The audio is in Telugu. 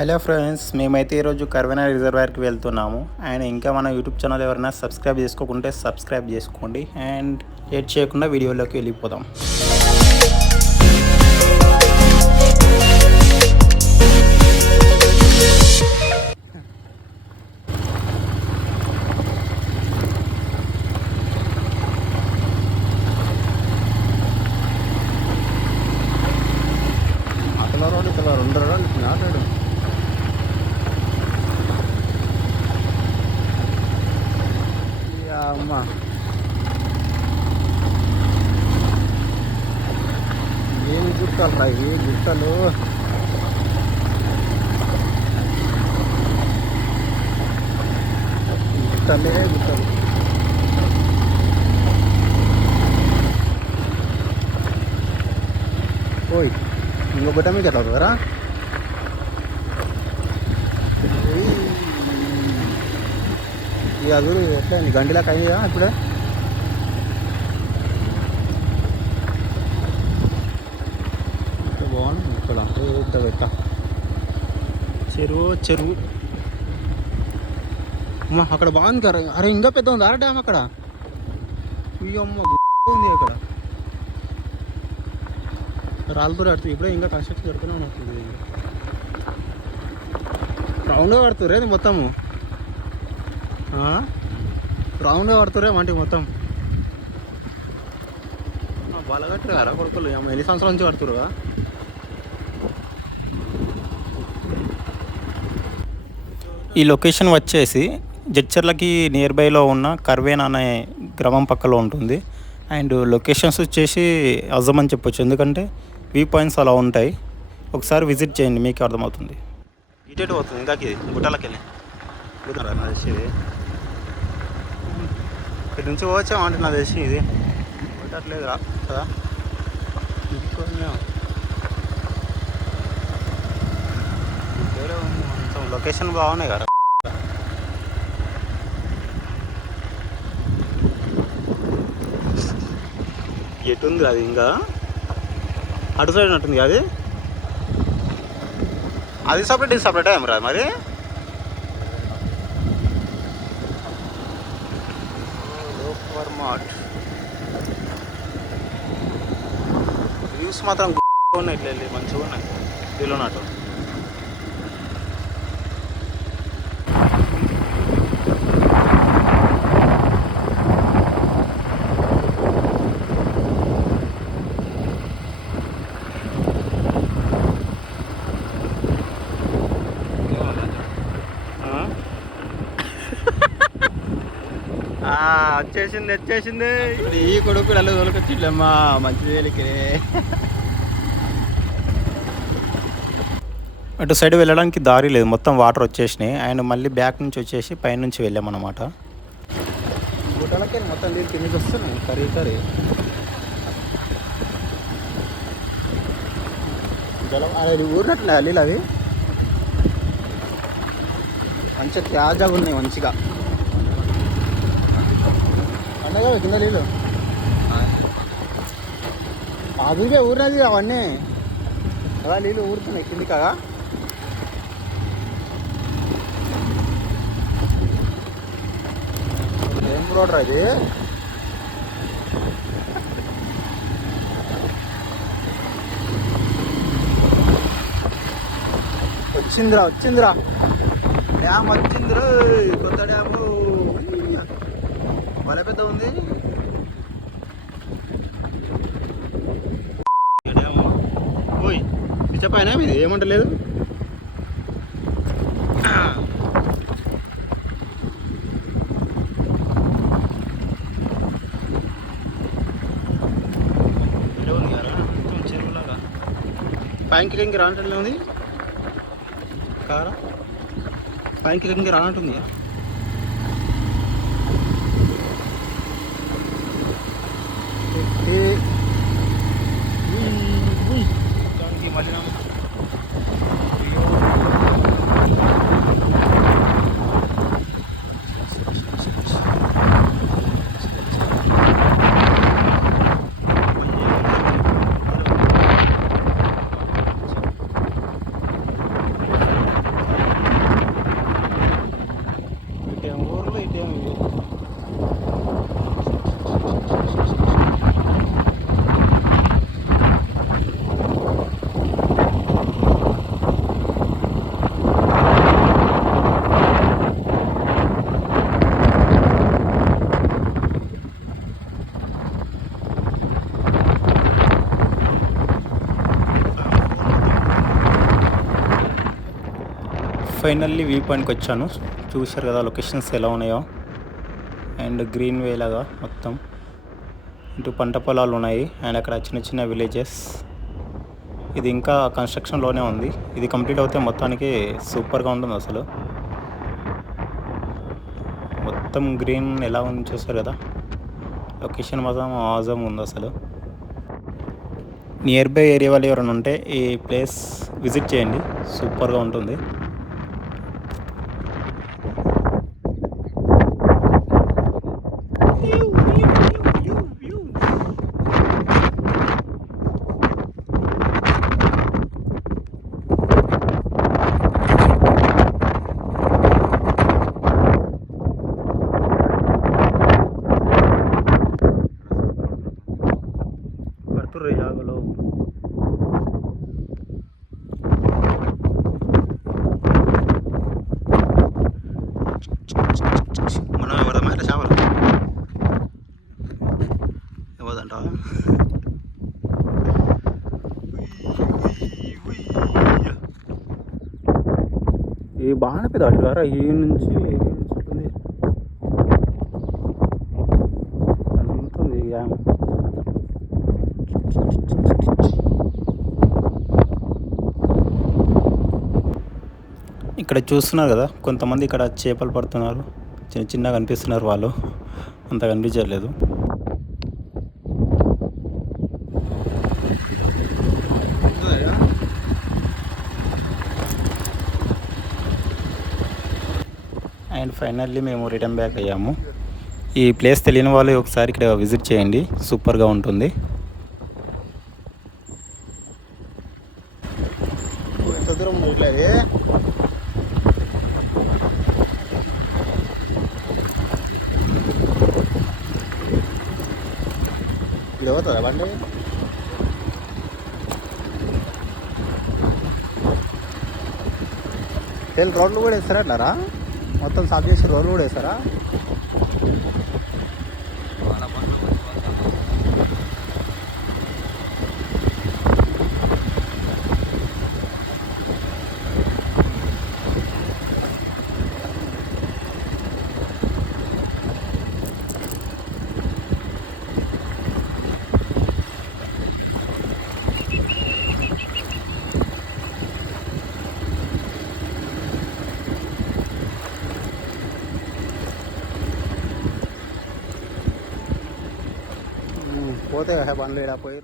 హలో ఫ్రెండ్స్, మేమైతే ఈరోజు కర్వెన రిజర్వాయర్కి వెళ్తున్నాము. అండ్ ఇంకా మన యూట్యూబ్ ఛానల్ ఎవరైనా సబ్స్క్రైబ్ చేసుకోకుంటే సబ్స్క్రైబ్ చేసుకోండి. అండ్ లేట్ చేయకుండా వీడియోలోకి వెళ్ళిపోదాం. అతల రోడ్ ఇతల రెండు రోడ్లు ఆడాడు. అమ్మ ఏమి గుర్తాలు రా ఇవి గుర్తలు. గుర్తలే గుర్తలు. ఓయ్ ఇంకో గుట్ట మీకు ఎట్లా అవుతుందరా? ఇక అది ఎట్లా గండిలా కయ్యా ఇప్పుడే. బాగుంది ఇక్కడ పెట్ట చెరువు అమ్మ అక్కడ బాగుంది కదా. అరే ఇంకా పెద్ద ఉంది డ్యామ్ అక్కడ. అమ్మ ఉంది అక్కడ రాళ్ళతో కడుతుంది. ఇప్పుడే ఇంకా కన్స్ట్రక్షన్ జరుగుతూనే ఉంటుంది. రౌండ్గా కడుతురే అది మొత్తము. రౌండ్గా కడుతురే వంటి మొత్తం. బాగా కట్టరు కదా కొడుకులు. ఎన్ని సంవత్సరాల నుంచి కడుతురుగా. ఈ లొకేషన్ వచ్చేసి జడ్చర్లకి నియర్ బైలో ఉన్న కర్వేన్ అనే గ్రామం పక్కలో ఉంటుంది. అండ్ లొకేషన్స్ వచ్చేసి అజం అని చెప్పొచ్చు, ఎందుకంటే వ్యూ పాయింట్స్ అలా ఉంటాయి. ఒకసారి విజిట్ చేయండి, మీకు అర్థమవుతుంది. ఇటేటు పోతుంది ఇంకాకి గుట్టలకి వెళ్ళి నాకు తెలిసి ఇక్కడి నుంచి వచ్చామంటే నాకు తెలిసి ఇది గుట్టట్లేదు కదా. లొకేషన్ బాగున్నాయి కదా. ఎటుంది అది ఇంకా అటు సైడ్ ఉన్నట్టుంది అది. అది సపరేట్ ఇది సపరేట్ ఏం రా మరి. వ్యూస్ మాత్రం ఉన్నాయి, ఇట్లా వెళ్ళి మంచిగా ఉన్నాయి దీనిలో నాటు. వచ్చేసింది ఈ కొడుకు అల్లు తోలుకొచ్చిల్లమ్మా మంచిది. అటు సైడ్ వెళ్ళడానికి దారి లేదు, మొత్తం వాటర్ వచ్చేసినాయి. అండ్ మళ్ళీ బ్యాక్ నుంచి వచ్చేసి పైనుంచి వెళ్ళామన్నమాట. గుట్టలకి మొత్తం నీళ్ళు కిందకి వస్తున్నాయి కరీ జలం. అది ఊరినట్లే నీళ్ళు అవి మంచిగా తాజాగా ఉన్నాయి. మంచిగా పండగ కింద నీళ్ళు అదిగే ఊరినది అవన్నీ కదా. నీళ్ళు ఊరుతున్నాయి కింది కదా. ఏం రోడ్ రా ఇది. వచ్చిందిరా డ్యామ్ వచ్చిందిరా. కొత్త డ్యాము భలే పెద్ద ఉంది డ్యాము. ఓయ్ చెప్పాయనా మీది ఏమంటలేదు. ఉంది కదా మొత్తం చెరువులాగా. పైకి ఇంక రానట్లే ఉంది కారా. పైకి ఇంక రానట్టుంది. మళ్ళీ ఫైనల్లీ వ్యూ పాయింట్కి వచ్చాను. చూశారు కదా లొకేషన్స్ ఎలా ఉన్నాయో. అండ్ గ్రీన్ వే లాగా మొత్తం ఇటు పంట పొలాలు ఉన్నాయి. అండ్ అక్కడ చిన్న చిన్న విలేజెస్. ఇది ఇంకా కన్స్ట్రక్షన్లోనే ఉంది. ఇది కంప్లీట్ అవుతే మొత్తానికి సూపర్గా ఉంటుంది అసలు. మొత్తం గ్రీన్ ఎలా ఉంది చూస్తారు కదా. లొకేషన్ మాత్రం ఆజమ్ ఉంది అసలు. నియర్ బై ఏరియా వాళ్ళు ఎవరైనా ఉంటే ఈ ప్లేస్ విజిట్ చేయండి, సూపర్గా ఉంటుంది. పడుతుర్రు జాగలో. మనం ఎవరమ్మా ఇలా చేపలు ఎవదంట. ఈ బాగానే పెద్ద అటు గారా ఈ నుంచి అంతుంది. ఇక్కడ చూస్తున్నారు కదా, కొంతమంది ఇక్కడ చేపలు పడుతున్నారు. చిన్న చిన్నగా కనిపిస్తున్నారు, వాళ్ళు అంత కనిపించట్లేదు. అండ్ ఫైనల్లీ మేము రిటర్న్ బ్యాక్ అయ్యాము. ఈ ప్లేస్ తెలియని వాళ్ళు ఒకసారి ఇక్కడ విజిట్ చేయండి, సూపర్గా ఉంటుంది. ఎంత దూరం ఇట్లా ఇది అవుతుందా బండి? రోడ్లు కూడా వేస్తారా అట్లారా? మొత్తం సాఫ్ చేసి రోడ్లు కూడా వేస్తారా? పోతే బండ్లు ఇలా పోయి